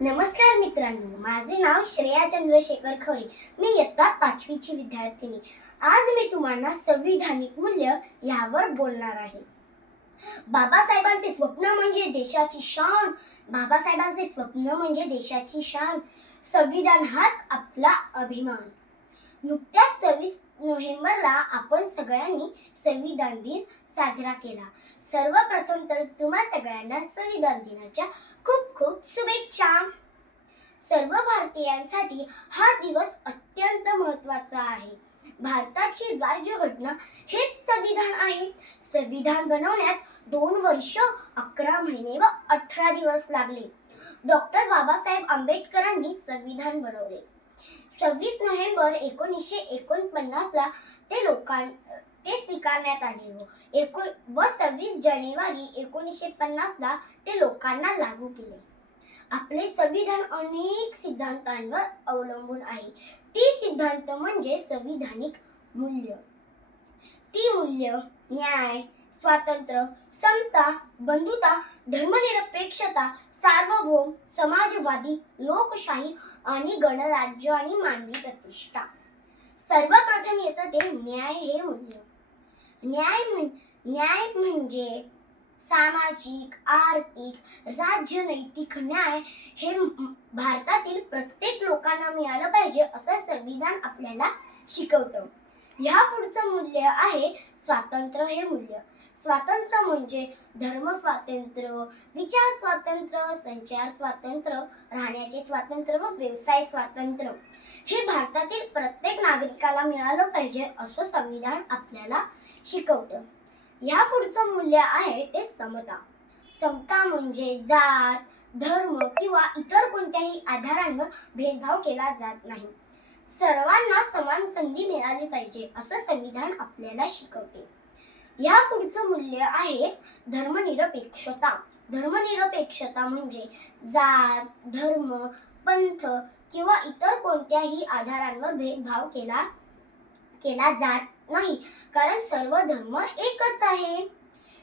नमस्कार मित्रांनो, माझे नाव श्रेया चंद्रशेखर खरे. मी इयत्ता 5वीची विद्यार्थिनी. आज मी तुम्हाला संविधानिक मूल्य यावर बोलणार आहे. बाबासाहेबांचे स्वप्न म्हणजे देशाची शान. बाबासाहेबांचे स्वप्न म्हणजे देशाची शान. संविधान हाच आपला अभिमान. नुकत्याच 26 नोव्हेंबरला आपण सगळ्यांनी संविधान दिन साजरा केला. सर्वप्रथम तर तुम्हा सगळ्यांना संविधान दिनाच्या खूप खूप शुभेच्छा. सर्व भारतीयांसाठी हा दिवस अत्यंत महत्त्वाचा आहे. भारताची राज्यघटना हेच संविधान आहे. संविधान बनवण्यात 2 वर्ष 11 महिने व 18 दिवस लागले. डॉक्टर बाबासाहेब आंबेडकरांनी संविधान बनवले. 26 नोव्हेंबर 1949ला ते स्वीकारण्यात आले व 26 जानेवारी 1950ला ते लोकांना लागू केले. आपले संविधान अनेक सिद्धांतांवर अवलंबून आहे. ती सिद्धांत म्हणजे संविधानिक मूल्य. ती मूल्य न्याय, स्वातंत्र्य, समता, बंधुता, धर्मनिरपेक्षता, सार्वभौम, समाजवादी, लोकशाही आणि गणराज्य आणि मानवी प्रतिष्ठा. सर्वप्रथम येतं ते न्याय हे मूल्य. न्याय म्हणजे सामाजिक, आर्थिक, राजनैतिक न्याय हे भारतातील प्रत्येक लोकांना मिळालं पाहिजे असं संविधान आपल्याला शिकवतं. ह्या पुढचं मूल्य आहे स्वातंत्र्य हे मूल्य. स्वातंत्र्य म्हणजे धर्म स्वातंत्र्य, विचार स्वातंत्र्य, संचार स्वातंत्र्य, राहण्याचे स्वातंत्र्य व व्यवसाय स्वातंत्र्य हे भारतातील प्रत्येक नागरिकाला मिळालं पाहिजे असं संविधान आपल्याला शिकवतं. ह्या पुढचं मूल्य आहे ते समता. समता म्हणजे जात, धर्म किंवा इतर कोणत्याही आधारांवर भेदभाव केला जात नाही. सर्वांना समान संधी मिळाली पाहिजे असं संविधान आपल्याला शिकवते. या पुढचं मूल्य आहे धर्मनिरपेक्षता. धर्मनिरपेक्षता म्हणजे जात, धर्म, पंथ किंवा इतर कोणत्याही आधारांवर भेदभाव केला जात नाही, कारण सर्व धर्म एकच आहे.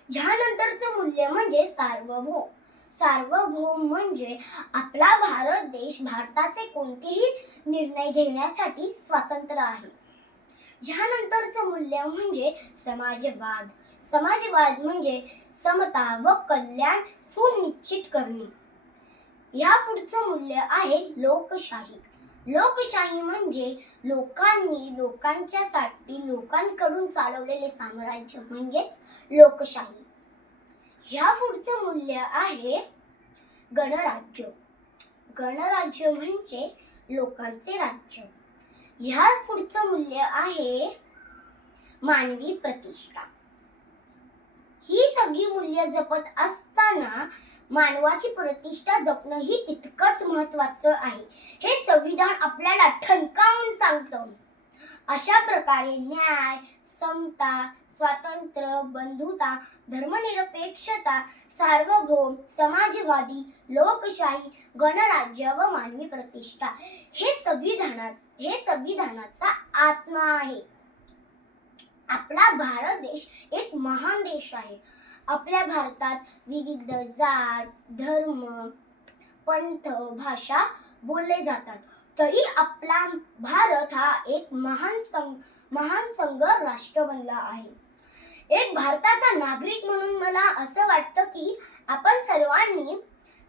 ह्यानंतरचं मूल्य म्हणजे सार्वभौम. सार्वभौम म्हणजे आपला भारत देश भारताचे कोणतेही निर्णय घेण्यासाठी स्वतंत्र आहे. ह्यानंतरचं मूल्य म्हणजे समाजवाद. समाजवाद म्हणजे समता व कल्याण सुनिश्चित करणे. ह्या पुढचं मूल्य आहे लोकशाही. लोकशाही म्हणजे लोकांच्यासाठी लोकांकडून चालवलेले साम्राज्य म्हणजेच लोकशाही. ह्या पुढचं मूल्य आहे गणराज्य. गणराज्य म्हणजे लोकांचे राज्य. ह्या पुढचं मूल्य आहे मानवी प्रतिष्ठा. ही सगळी मूल्य जपत असताना मानवाची प्रतिष्ठा जपणं ही तितकंच महत्त्वाचं आहे हे संविधान आपल्याला ठणकावून सांगतं. अशा प्रकारे न्याय, समता, स्वातंत्र्य, बंधुता, धर्मनिरपेक्षता, सार्वभौम, समाजवादी, लोकशाही, गणराज्य व मानवी प्रतिष्ठा हे संविधानाचा आत्मा आहे. आपला भारत देश एक महान देश आहे. आपल्या भारतात विविध जात, धर्म, पंथ, भाषा बोलले जातात. तरी आपला भारत हा एक महान संघ राष्ट्र बनला आहे. एक भारताचा नागरिक म्हणून मला असं वाटतं की आपण सर्वांनी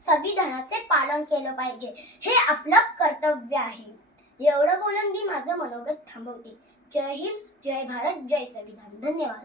संविधानाचे पालन केलं पाहिजे. हे आपलं कर्तव्य आहे. एवढं बोलून मी माझं मनोगत थांबवते. जय हिंद, जय भारत, जय संविधान. धन्यवाद.